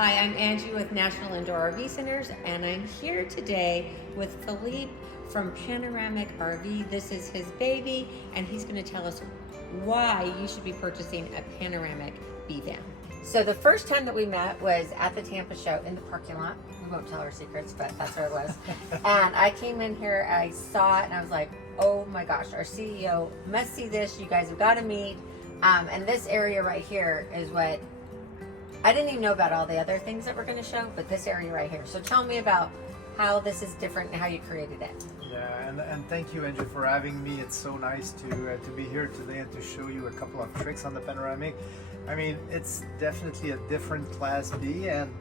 Hi, I'm Angie with National Indoor RV Centers, and I'm here today with Philippe from Panoramic RV. This is his baby, and he's going to tell us why you should be purchasing a Panoramic B van. So the first time that we met was at the Tampa show in the parking lot. We won't tell our secrets, but that's where it was. And I came in here, I saw it, and I was like, oh my gosh, our CEO must see this. You guys have got to meet. And this area right here is what I didn't even know about all the other things that we're going to show, but this area right here. So tell me about how this is different and how you created it. Yeah, and thank you, Angie, for having me. It's so nice to be here today and to show you a couple of tricks on the Panoramic. I mean, it's definitely a different Class B, and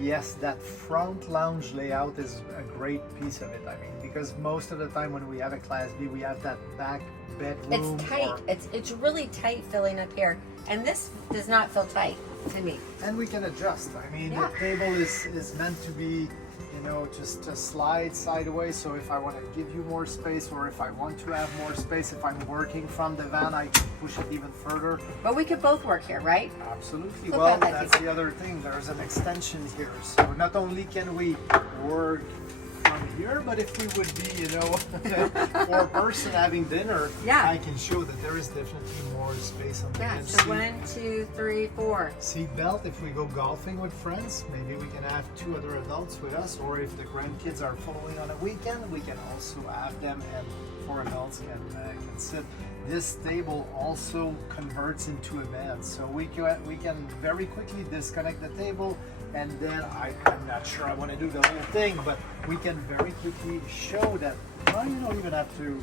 yes, that front lounge layout is a great piece of it. I mean, because most of the time when we have a Class B, we have that back bedroom. It's tight. It's really tight filling up here, and this does not feel tight to me. And we can adjust. I mean, yeah. The table is meant to be, you know, just slide sideways. So if I want to give you more space, or if I want to have more space, if I'm working from the van, I can push it even further. But we could both work here, right? Absolutely. So well, that's the other thing. There's an extension here. So not only can we work from here, but if we would be, you know, for a person having dinner, yeah, I can show that there is definitely more space on the end. So 1, 2, 3, 4. Seat belt. If we go golfing with friends, maybe we can have 2 other adults with us, or if the grandkids are following on a weekend, we can also have them, and 4 adults can sit. This table also converts into a bed, so we can very quickly disconnect the table, and then I'm not sure I want to do the whole thing, but we can very quickly show that, well, you don't even have to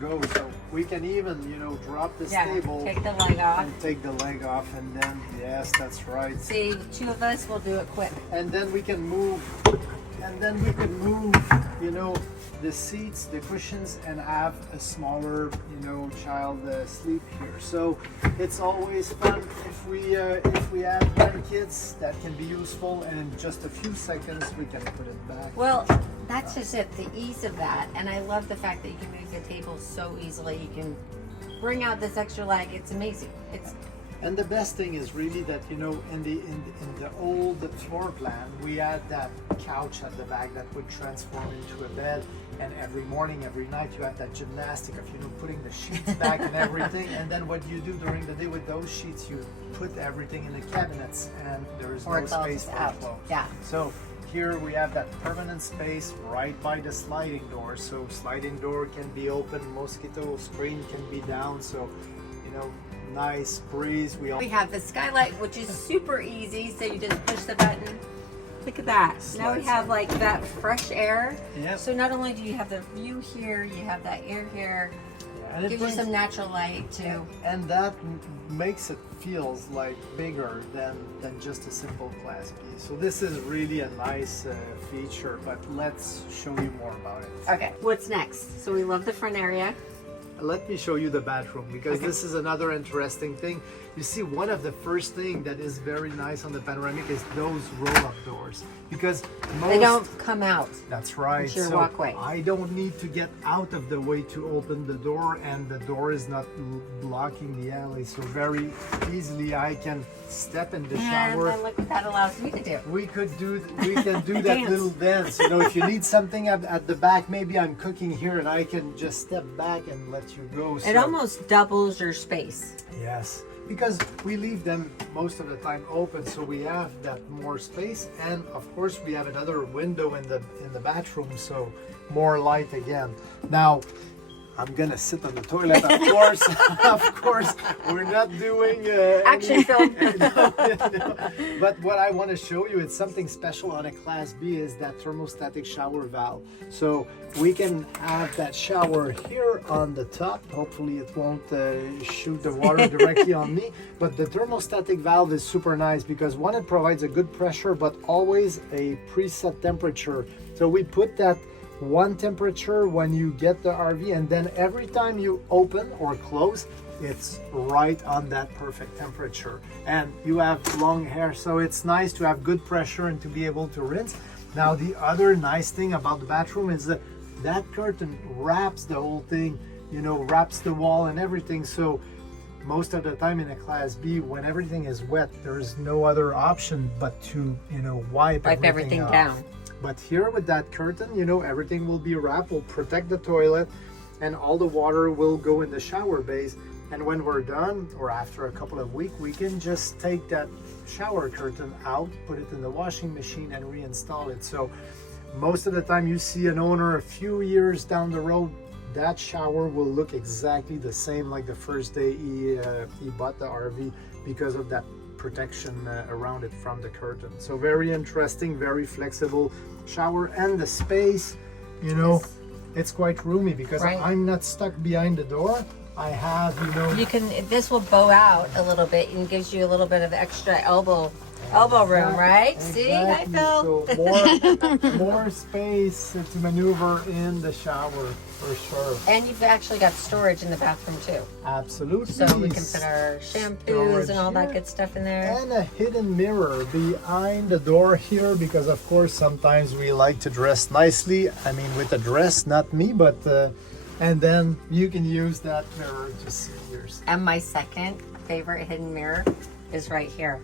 go. So we can even, you know, drop this table, take the leg off, and take the leg off, and then yes, that's right. See, 2 of us will do it quick. And then we can move, you know, the seats, the cushions, and have a smaller, you know, child sleep here. So it's always fun if we have grandkids. That can be useful, and in just a few seconds we can put it back. Well, that's just it, the ease of that. And I love the fact that you can move the table so easily. You can bring out this extra leg. It's amazing. And the best thing is really that, you know, in the old floor plan, we had that couch at the back that would transform into a bed, and every morning, every night, you have that gymnastic of, you know, putting the sheets back and everything. And then what you do during the day with those sheets, you put everything in the cabinets, and there is no space for clothes. Yeah. So here we have that permanent space right by the sliding door. So sliding door can be open, mosquito screen can be down. So, you know, nice breeze. We have the skylight, which is super easy. So you just push the button. Look at that. Now we have like that fresh air. Yep. So not only do you have the view here, you have that air here. And it gives you some natural light too. And that makes it feels like bigger than just a simple Class B. So this is really a nice feature, but let's show you more about it. Okay, what's next? So we love the front area. Let me show you the bathroom, because this is another interesting thing. You see, one of the first thing that is very nice on the Panoramic is those roll-up doors, because they don't come out. That's right. It's your so walkway. I don't need to get out of the way to open the door, and the door is not blocking the alley. So very easily I can step in the shower. And look what that allows me to do. We can do that little dance. You know, if you need something at the back, maybe I'm cooking here and I can just step back and let you go. So, it almost doubles your space. Yes, because we leave them most of the time open, so we have that more space, and of course we have another window in the bathroom, so more light again. Now I'm gonna sit on the toilet, of course. Of course, we're not doing action film. No. But what I want to show you, it's something special on a Class B, is that thermostatic shower valve. So we can have that shower here on the top. Hopefully it won't shoot the water directly on me. But the thermostatic valve is super nice, because one, it provides a good pressure, but always a preset temperature. So we put that one temperature when you get the RV, and then every time you open or close, it's right on that perfect temperature. And you have long hair, so it's nice to have good pressure and to be able to rinse. Now the other nice thing about the bathroom is that curtain wraps the whole thing, you know, wraps the wall and everything. So most of the time in a Class B, when everything is wet, there is no other option but to, you know, wipe everything off. down. But here with that curtain, you know, everything will be wrapped, will protect the toilet, and all the water will go in the shower base. And when we're done, or after a couple of weeks, we can just take that shower curtain out, put it in the washing machine, and reinstall it. So most of the time you see an owner a few years down the road, that shower will look exactly the same like the first day he bought the RV, because of that protection around it from the curtain. So very interesting, very flexible shower. And the space, you know, it's quite roomy, because I'm not stuck behind the door. I have, you know, You can, this will bow out a little bit and gives you a little bit of extra elbow room, right? Exactly. See, I feel. So more space to maneuver in the shower for sure. And you've actually got storage in the bathroom too. Absolutely. So we can put our shampoos and all that good stuff in there. And a hidden mirror behind the door here, because of course sometimes we like to dress nicely. I mean, with a dress, not me, but and then you can use that mirror to see yours. And my second favorite hidden mirror is right here.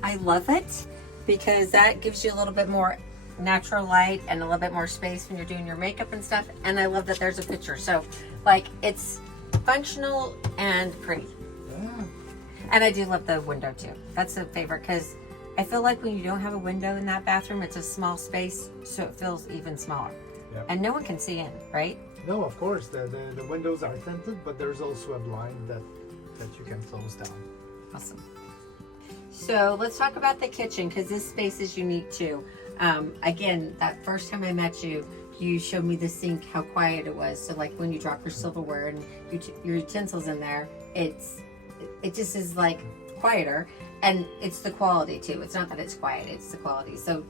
I love it because that gives you a little bit more natural light and a little bit more space when you're doing your makeup and stuff. And I love that there's a picture. So like, it's functional and pretty. Yeah. And I do love the window too. That's a favorite, because I feel like when you don't have a window in that bathroom, it's a small space, so it feels even smaller. Yep. And no one can see in, right? No, of course, the windows are tinted, but there's also a blind that you can close down. Awesome. So let's talk about the kitchen, because this space is unique too. Again, that first time I met you, you showed me the sink, how quiet it was. So like when you drop your silverware and your utensils in there, it just is like quieter, and it's the quality too. It's not that it's quiet, it's the quality. So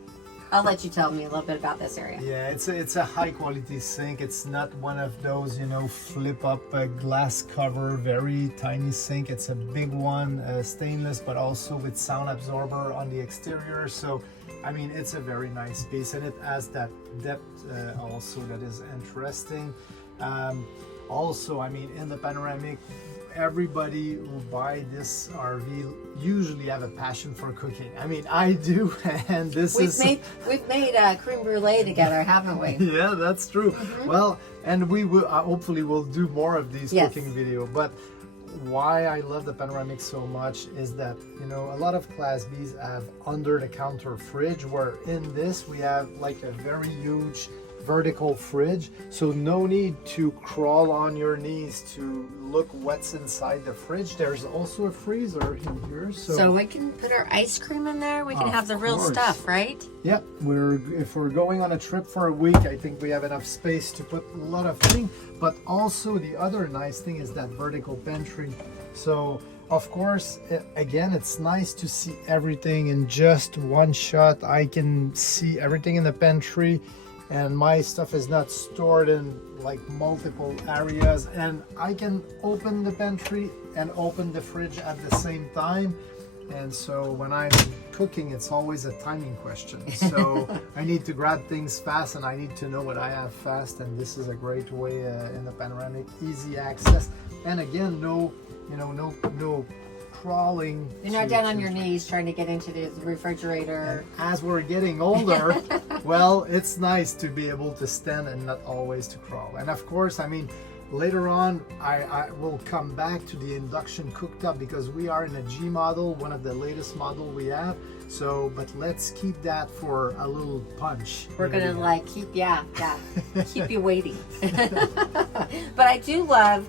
I'll let you tell me a little bit about this area. Yeah, it's a high quality sink. It's not one of those, you know, flip up glass cover, very tiny sink. It's a big one, stainless, but also with sound absorber on the exterior. So, I mean, it's a very nice piece, and it has that depth also that is interesting. Also, I mean, in the Panoramic, everybody who buy this RV usually have a passion for cooking. I mean, I do, and we've made creme brulee together, haven't we? Yeah, that's true. Mm-hmm. Well, and we will hopefully we'll do more of these cooking video. But why I love the Panoramic so much is that, you know, a lot of Class Bs have under the counter fridge, where in this we have like a very huge vertical fridge, so no need to crawl on your knees to look what's inside the fridge. There's also a freezer in here, so we can put our ice cream in there. We can have the real stuff, right? Yep. If we're going on a trip for a week, I think we have enough space to put a lot of things. But also the other nice thing is that vertical pantry. So of course, again, it's nice to see everything in just one shot. I can see everything in the pantry, and my stuff is not stored in like multiple areas, and I can open the pantry and open the fridge at the same time. And so when I'm cooking, it's always a timing question. So I need to grab things fast, and I need to know what I have fast, and this is a great way in the Panoramic, easy access. And again, no crawling. You're not down on your knees trying to get into the refrigerator. And as we're getting older, well, it's nice to be able to stand and not always to crawl. And of course, I mean, later on, I will come back to the induction cooktop, because we are in a G model, one of the latest model we have. So, but let's keep that for a little punch. We're gonna like keep you waiting. But I do love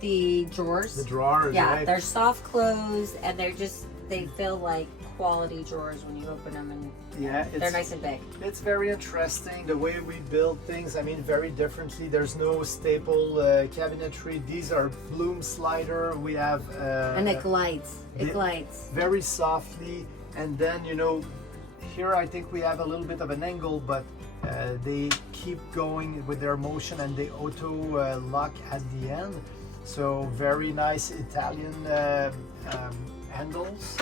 the drawers. The drawers, yeah, right? They're soft close, and they feel like quality drawers when you open them, and they're nice and big. It's very interesting the way we build things. I mean, very differently. There's no staple cabinetry. These are bloom slider. We have and it glides. It glides very softly. And then, you know, here I think we have a little bit of an angle, but they keep going with their motion, and they auto lock at the end. So very nice Italian handles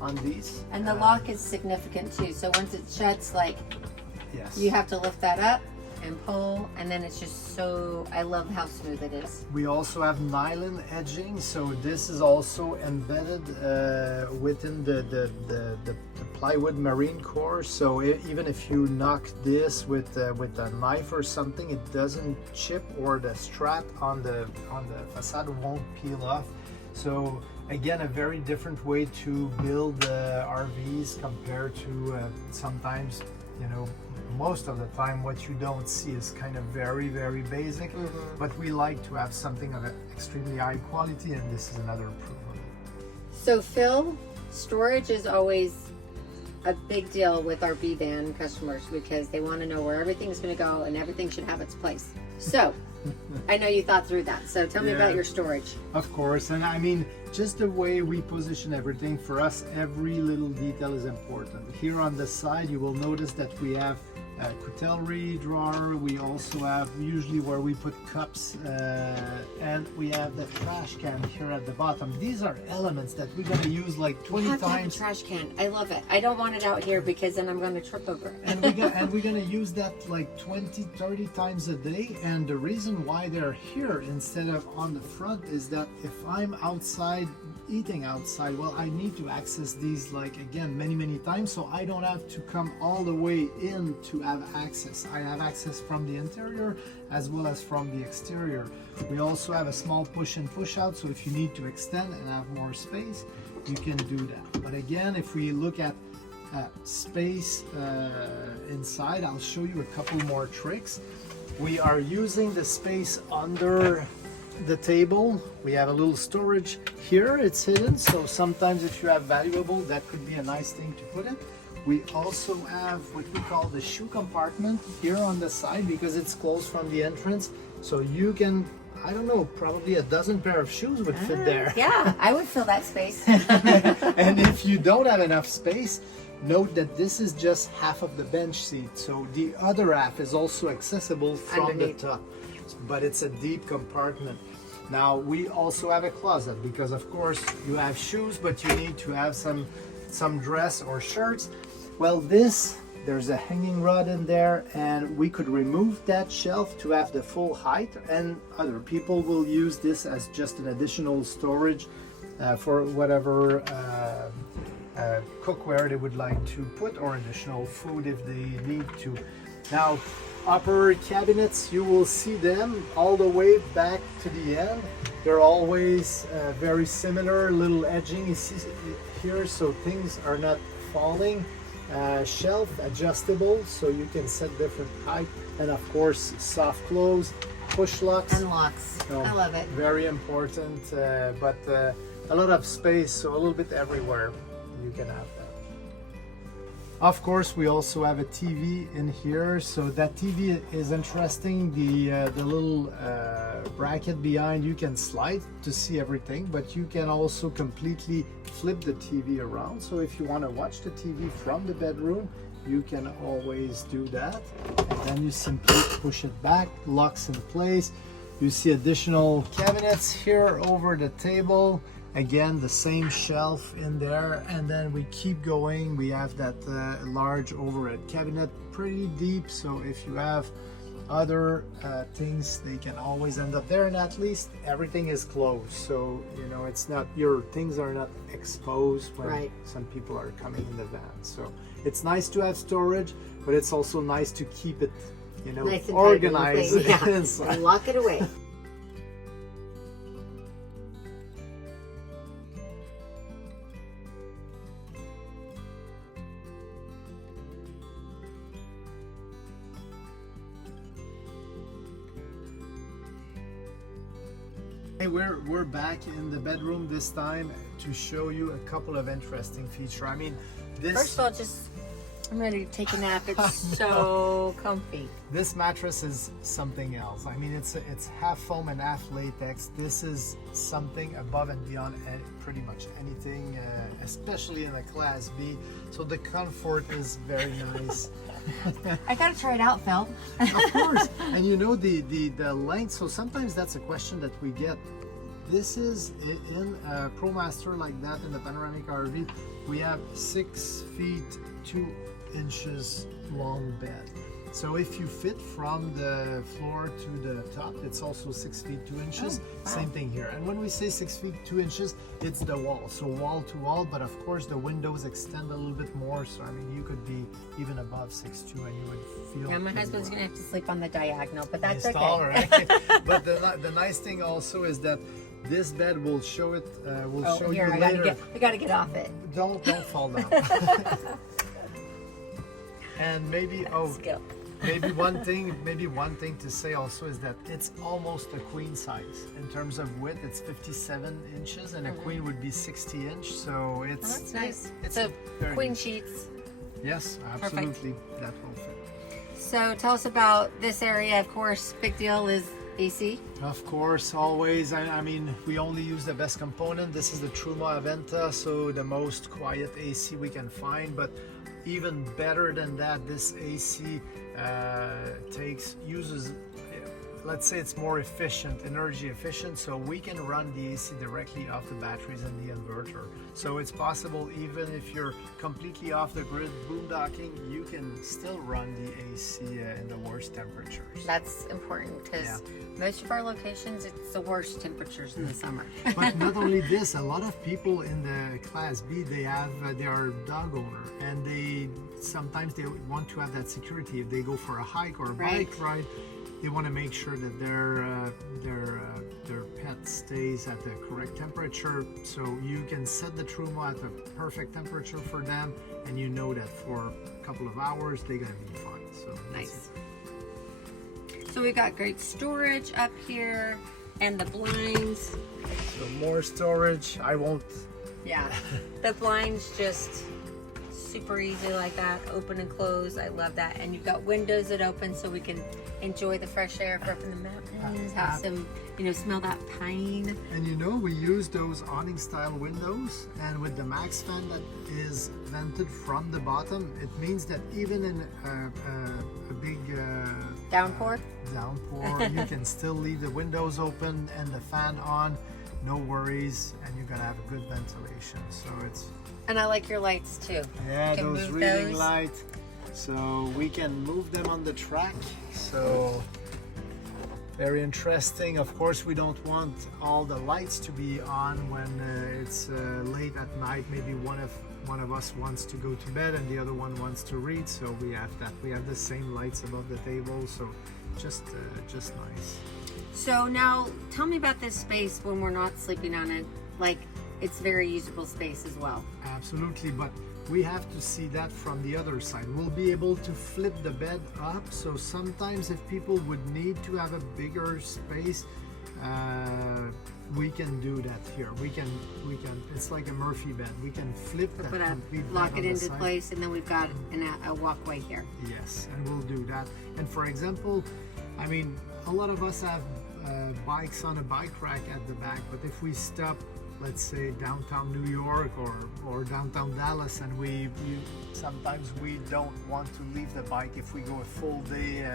on these. And the lock is significant too. So once it shuts, like, you have to lift that up, and pull, and then it's just so, I love how smooth it is. We also have nylon edging, so this is also embedded within the plywood marine core. So even if you knock this with a knife or something, it doesn't chip, or the strap on the facade won't peel off. So again, a very different way to build RVs compared to sometimes, you know, most of the time what you don't see is kind of very basic, but we like to have something of extremely high quality, and this is another proof of it. So Phil, storage is always a big deal with our B-Van customers because they want to know where everything's going to go and everything should have its place. So I know you thought through that, so tell me about your storage. Of course, and I mean, just the way we position everything, for us every little detail is important. Here on the side you will notice that we have a cutlery drawer. We also have usually where we put cups, and we have the trash can here at the bottom. These are elements that we're going to use like 20 You have times. to have a trash can. I love it. I don't want it out here because then I'm going to trip over it. And we're going to use that like 20-30 times a day. And the reason why they're here instead of on the front is that if I'm outside eating outside, well, I need to access these, like, again, many times, so I don't have to come all the way in to have access. I have access from the interior as well as from the exterior. We also have a small push in, push out, so if you need to extend and have more space, you can do that. But again, if we look at space inside, I'll show you a couple more tricks. We are using the space under the table. We have a little storage here, it's hidden, so sometimes if you have valuable, that could be a nice thing to put in. We also have what we call the shoe compartment here on the side because it's closed from the entrance, so you can, I don't know, probably a dozen pair of shoes would fit there. Yeah, I would fill that space. And if you don't have enough space, note that this is just half of the bench seat, so the other half is also accessible from Underneath. the top, but it's a deep compartment. Now we also have a closet because of course you have shoes, but you need to have some dress or shirts. Well, there's a hanging rod in there, and we could remove that shelf to have the full height, and other people will use this as just an additional storage for whatever cookware they would like to put, or additional food if they need to. Now, upper cabinets, you will see them all the way back to the end. They're always very similar, little edging you see here, so things are not falling. Shelf adjustable, so you can set different height, and of course soft close, push locks. Unlocks. I love it. Very important, but a lot of space, so a little bit everywhere you can have that. Of course, we also have a TV in here, so that TV is interesting. The little bracket behind, you can slide to see everything, but you can also completely flip the TV around. So if you want to watch the TV from the bedroom, you can always do that. And then you simply push it back, locks in place. You see additional cabinets here over the table. Again, the same shelf in there, and then we keep going. We have that large overhead cabinet, pretty deep, so if you have other things, they can always end up there, and at least everything is closed, so you know it's not, your things are not exposed when some people are coming in the van. So it's nice to have storage, but it's also nice to keep it, you know, nice and organized. Yeah. And lock it away. Hey, we're back in the bedroom this time to show you a couple of interesting features. I mean, this... First of all, I'm ready to take a nap. It's so comfy. This mattress is something else. I mean, it's half foam and half latex. This is something above and beyond pretty much anything, especially in a Class B. So the comfort is very nice. I gotta try it out, Phil. Of course. And you know the length, so sometimes that's a question that we get. This is in a ProMaster like that in the Panoramic RV. We have 6 feet 2 inches long bed. So if you fit from the floor to the top, it's also 6 feet 2 inches. Oh, wow. Same thing here. And when we say 6 feet 2 inches, it's the wall. So wall to wall, but of course the windows extend a little bit more. So I mean, you could be even above 6'2" and you would feel. Yeah, my husband's gonna have to sleep on the diagonal, but that's okay. Taller, right? But the nice thing also is that this bed will show it. Will show here, you I later. gotta get off it. Don't fall down. And maybe Skill. maybe one thing to say also is that it's almost a queen size in terms of width. It's 57 inches, and a queen would be 60 inch. So it's That's nice. It's So very queen nice. sheets. Yes, absolutely. That will fit. So tell us about this area. Of course, big deal is AC. Of course, always. I mean, we only use the best component. This is the Truma Aventa, so the most quiet AC we can find. But even better than that, this AC uses, let's say it's more efficient, energy efficient, so we can run the AC directly off the batteries and the inverter. So it's possible even if you're completely off the grid boondocking, you can still run the AC in the worst temperatures. That's important because most of our locations, it's the worst temperatures in the summer. But not only this, a lot of people in the Class B, they are dog owner, and sometimes they want to have that security. If they go for a hike or a bike ride, they want to make sure that their pet stays at the correct temperature. So you can set the Truma at the perfect temperature for them, and you know that for a couple of hours they're gonna be fine. So Nice. So we've got great storage up here, and the blinds. So more storage. I won't. Yeah, the blinds just super easy like that, open and close. I love that. And you've got windows that open so we can enjoy the fresh air from the mountains, have some, smell that pine. And we use those awning style windows, and with the max fan that is vented from the bottom, it means that even in a big Downpour? You can still leave the windows open and the fan on, no worries, and you're gonna have a good ventilation. So it's. And I like your lights too. Yeah, those reading lights. So we can move them on the track. So very interesting. Of course, we don't want all the lights to be on when it's late at night. Maybe one of us wants to go to bed and the other one wants to read. So we have that. We have the same lights above the table. So just nice. So now tell me about this space when we're not sleeping on it. Like, it's very usable space as well. Absolutely, but we have to see that from the other side. We'll be able to flip the bed up, so sometimes if people would need to have a bigger space, we can do that here. We can. It's like a Murphy bed. We can flip that complete bed lock it on the into side. place, and then we've got a walkway here. Yes, and we'll do that. And for example, I mean, a lot of us have bikes on a bike rack at the back, but if we stop, let's say downtown New York or downtown Dallas, and sometimes we don't want to leave the bike if we go a full day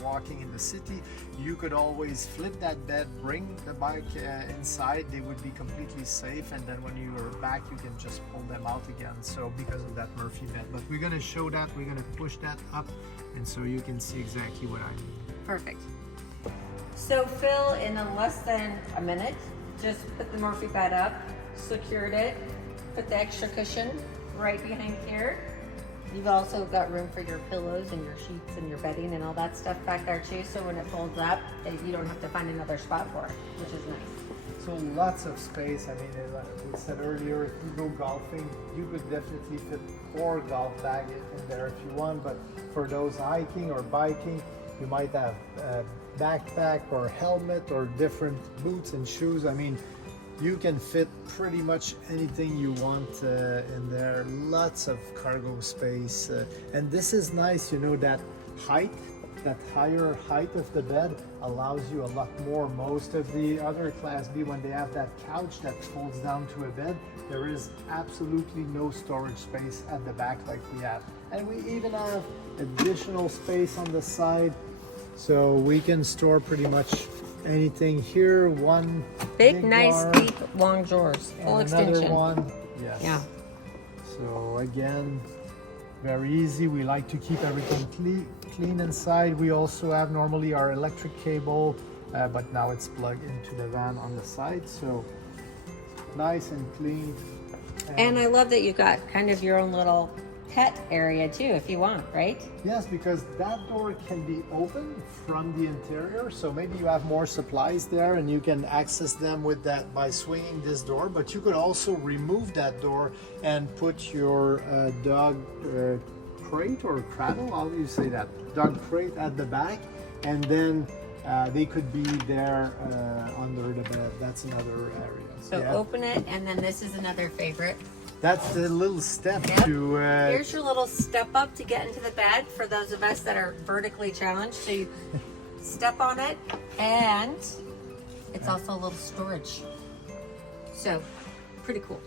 walking in the city. You could always flip that bed, bring the bike inside, they would be completely safe, and then when you're back you can just pull them out again. So because of that Murphy bed, but we're going to show that, we're going to push that up, and so you can see exactly what I mean. Perfect. So Phil, in less than a minute, just put the Murphy bed up, secured it, put the extra cushion right behind here. You've also got room for your pillows and your sheets and your bedding and all that stuff back there too, so when it folds up, you don't have to find another spot for it, which is nice. So lots of space. I mean, like we said earlier, if you go golfing, you could definitely fit 4 golf bags in there if you want, but for those hiking or biking, you might have a backpack or helmet or different boots and shoes. I mean, you can fit pretty much anything you want in there. Lots of cargo space, and this is nice. That height, that higher height of the bed allows you a lot more. Most of the other Class B, when they have that couch that folds down to a bed, there is absolutely no storage space at the back like we have. And we even have additional space on the side, so we can store pretty much anything here. One Big nice, bar, deep, long drawers, full extension. another one. Yes. Yeah. So again, very easy. We like to keep everything clean inside. We also have normally our electric cable, but now it's plugged into the van on the side, so nice and clean. And I love that you've got kind of your own little pet area too, if you want, right? Yes, because that door can be open from the interior, so maybe you have more supplies there and you can access them with that by swinging this door, but you could also remove that door and put your dog crate or cradle, how do you say that? Dog crate at the back, and then they could be there under the bed. That's another area. So yeah. Open it, and then this is another favorite. That's the little step to... Here's your little step up to get into the bed for those of us that are vertically challenged. So you step on it, and it's also a little storage. So, pretty cool.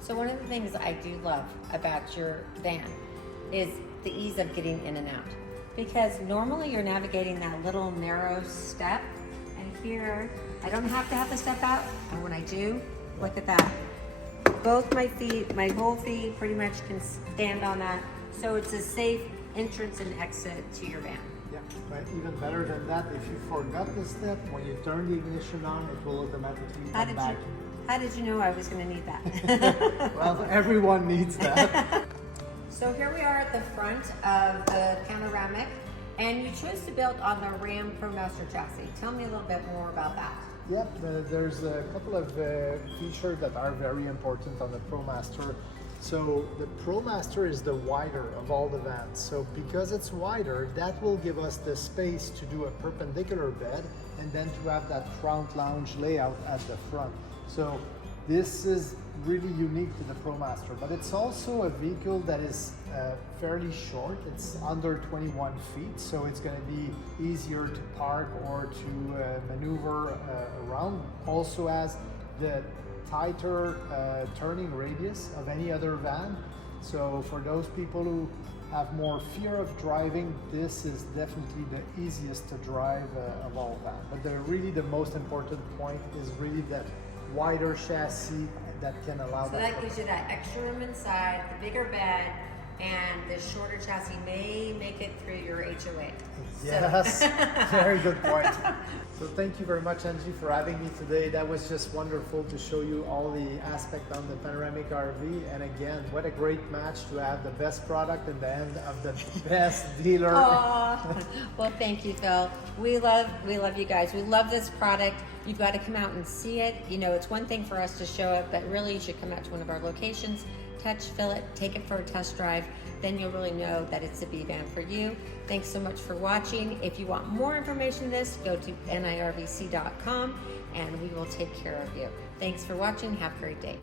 So one of the things I do love about your van is the ease of getting in and out. Because normally you're navigating that little narrow step, and here I don't have to have the step out, and when I do, look at that. Both my feet, my whole feet pretty much can stand on that, so it's a safe entrance and exit to your van. Yeah, but even better than that, if you forgot the step, when you turn the ignition on, it will automatically come back. How did you know I was going to need that? Well, everyone needs that. So here we are at the front of the Panoramic, and you chose to build on the Ram ProMaster chassis. Tell me a little bit more about that. Yep, there's a couple of features that are very important on the ProMaster. So the ProMaster is the wider of all the vans. So because it's wider, that will give us the space to do a perpendicular bed and then to have that front lounge layout at the front. So this is really unique to the ProMaster, but it's also a vehicle that is fairly short. It's under 21 feet, so it's going to be easier to park or to maneuver around. Also has the tighter turning radius of any other van. So for those people who have more fear of driving, this is definitely the easiest to drive of all vans. But really the most important point is really that wider chassis that can allow so that gives you that extra room inside, the bigger bed, and the shorter chassis may make it through your HOA. Yes, so. Very good point. So thank you very much, Angie, for having me today. That was just wonderful to show you all the aspect on the Panoramic RV. And again, what a great match to have the best product in the hand of the best dealer. Well, thank you, Phil. We love you guys. We love this product. You've got to come out and see it. You know, it's one thing for us to show it, but really you should come out to one of our locations, touch, feel it, take it for a test drive. Then you'll really know that it's a B-Van for you. Thanks so much for watching. If you want more information on this, go to NIRVC.com and we will take care of you. Thanks for watching. Have a great day.